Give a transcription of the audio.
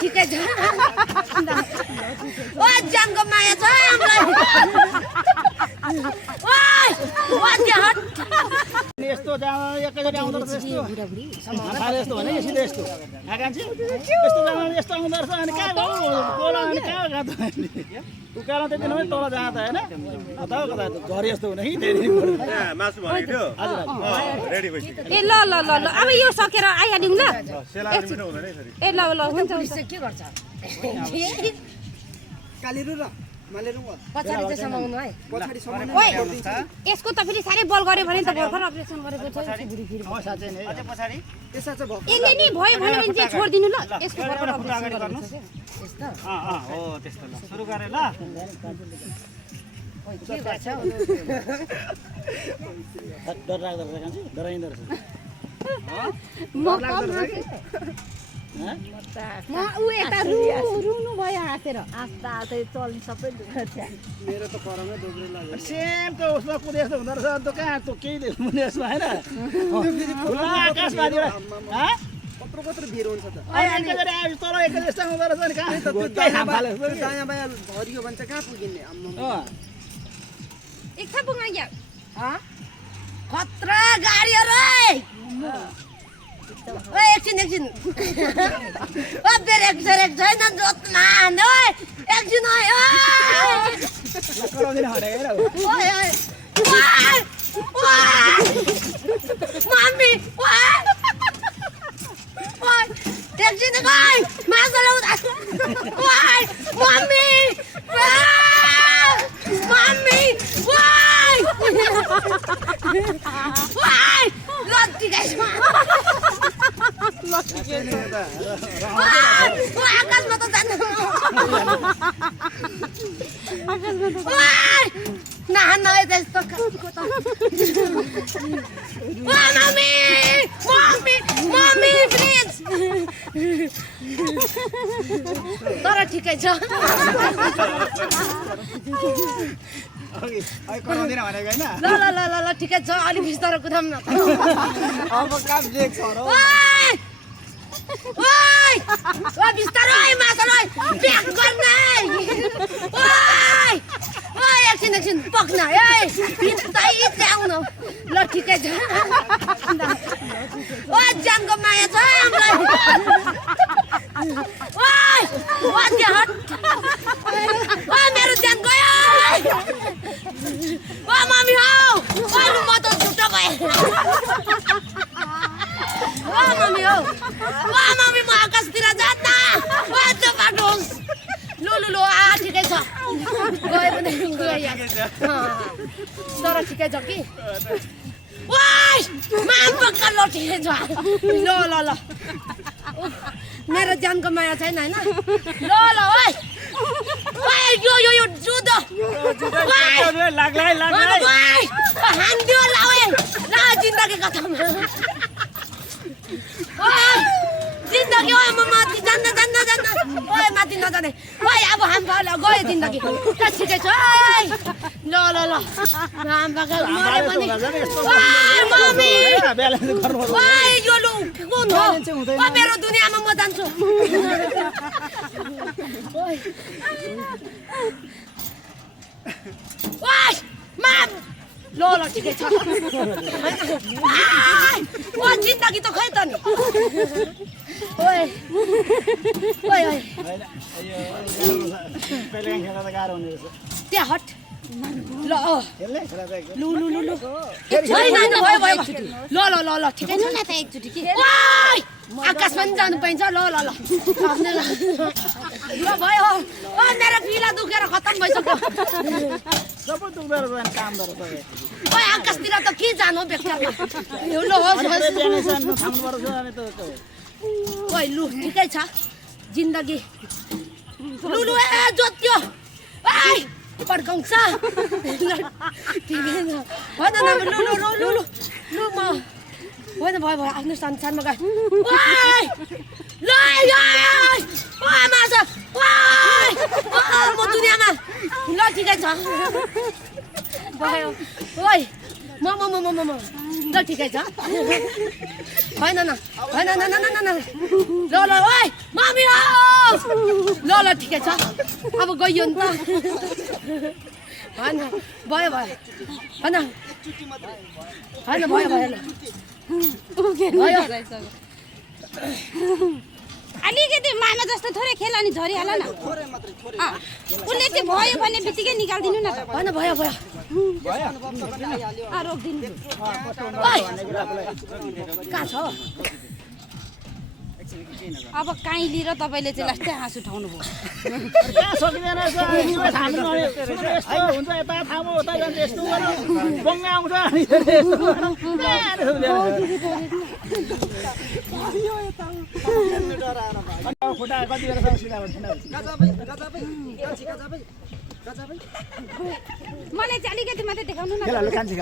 ठिकै छ ओ जानको माया छ हामीलाई ओइ ओ त्यो हट यस्तो जाँदा एकैचोटि आउँदो रहेछ यस्तो खाले यस्तो भने सिधै यस्तो आकान्छी यस्तो जाँदा यस्तो आउँदो रहेछ अनि कहाँ गयो कोला अनि कहाँ गयो उकालो त्यति नभए तल जाँदा होइन कता कता घर यस्तो हुने कि धेरै मासु भनेको थियो हजुर रेडी भइसक्यो ए ल ल ल ल अब यो सकेर आइहाल्यौँ ल सेलारी पनि हुँदैन है सरी ए ल ल हुन्छ हुन्छ के गर्छ कालेरु र मालेरु पछाडि चाहिँ समाउनु है पछाडि समाउनु ओइ यसको त फेरि साह्रै बल गऱ्यो भने त भर्खर अपरेसन गरेको छ बुढी फेरि साँच्चै नै अझै पछाडि त्यसमा चाहिँ भयो यसले नि भयो भने चाहिँ छोडिदिनु ल यसको भर्खर अपरेसन गर्नु हो त्यस्तो ल सुरु गरे ल के गर्छ डर लाग्दो रहेछ कान्छी डराइँदो रहेछ म ऊ यता रुनु भयो हाँसेर आस्ता आस्ता चल्ने सबै मेरो त परमै दोब्रे लाग्यो सेम त उसमा कुदे जस्तो हुँदो रहेछ अन्त कहाँ त केही देख्नु यसमा होइन खुला आकाशमा दिएर कत्रो कत्रो भिर हुन्छ त अहिले गरी आयो तल एकैचोटि यस्तो आउँदो रहेछ अनि कहाँ दायाँ बायाँ हरियो भने चाहिँ कहाँ पुगिने आम्मा एकछिन पुग्न आइया खतरा गाडीहरू ओइ एकछिन एकछिन ओ ब्रेक सेरेक छैन जोतमा हान्ने ओइ एकछिन ओइ कराउँदिन भनेको ओइ ओइ मम्मी ओइ एकछिन ओइ मासु ल्याउँदा ओइ मम्मी मम्मी ओइ ओइ लट्टी गाइस आकाशमा त जानु नाहान त्यस्तो मम्मी मम्मी मम्मी प्लिज तर ठिकै छ कराउँदिन भनेको होइन ल ल ल ल ल ठिकै छ अलिक बिस्तारो कुदाम न अब काम देख छ र ओइ ओइ ओ बिस्तारो ओइ मासु ओइ ब्याक गर्ने ओइ ओइ एकछिन एकछिन पक्न है बिस्तारै ल्याउनु ल ठिकै छ ओ जानको माया छ हामीलाई ओइ ओ त्यो हट ओ मेरो जान गयो ओ मम्मी हौ ओ म त झुटो भए ओ मम्मी हौ ओ मम्मी म आकाशतिर जान्न ओ त्यो बाटो लु लु लु आ ठिकै छ गयो भने गइहाल्छ तर ठिकै छ कि ओइ माम पक्का ल ठिकै छ ल ल ल मेरो जानको माया छैन होइन ल ल ओइ ओइ यो यो यो जुदो लाग्लै लाग्लै ओइ हान्दियो ल ओइ ल जिन्दगी खतम ओइ जिन्दगी ओइ म माथि जान्न जान्न जान्न ओइ माथि नजाने ओइ अब हाम ल गयो जिन्दगी ठिकै छ ओइ ल ल ल हाम बगल मरे पनि ओइ मम्मी ओइ यो लु कुन हो ओ मेरो दुनियाँमा म जान्छु ओइ ओइ माम ल ल ठिकै छ ओ जिन्दगी त खै त नि ओइ ओइ ओइ कहिले खेल्दा त गाह्रो हुने रहेछ त्यहाँ हट ल खेल्ने खेला त लु लु लु लु छैन भयो भयो ल ल ल ल ठिकै छ ल त एकचोटि के ओइ आकाशमा पनि जानु पाइन्छ ल ल ल ल भयो ओ मेरो पिला दुखेर खतम भइसक्यो सबै दुख्दो रहेछ काम गर्छ ओइ आकाशतिर त के जानु बेकारमा यो ल होस् थाम्नु पर्छ अनि त ओइ लु ठिकै छ जिन्दगी लु लु ए जोत्यो ओइ पड्काउँछ ठिकै छ होइन लु लु लु लु लु म होइन भयो भयो आफ्नो सानो गए ओइ ल ओइ माछा ओइ म दुनियाँमा ल ठिकै छ भयो ओइ म ल ठिकै छ होइन न होइन न ल ल ओइ मम्मी हौ ल ल ठिकै छ अब गइयो नि त होइन भयो भयो होइन होइन भयो भयो भयो अलिकति मामा जस्तो थोरै खेल अनि झरिहाल न उसले चाहिँ भयो भने बित्तिकै निकालिदिनु न त होइन भयो भयो रोकिदिनु ओइ, कहाँ छ अब काइली र तपाईँले चाहिँ लास्टै हाँस उठाउनु भयो कहाँ सकिँदैन रहेछ यस्तो थाम्नु यस्तो हुन्छ यता थामो उता जान्छ यस्तो गर्नु बङ्गा आउँछ अनि फेरि यस्तो गर्नु खुट्टा कति बेला सिधा मलाई चाहिँ अलिकति मात्रै देखाउनु न कान्छी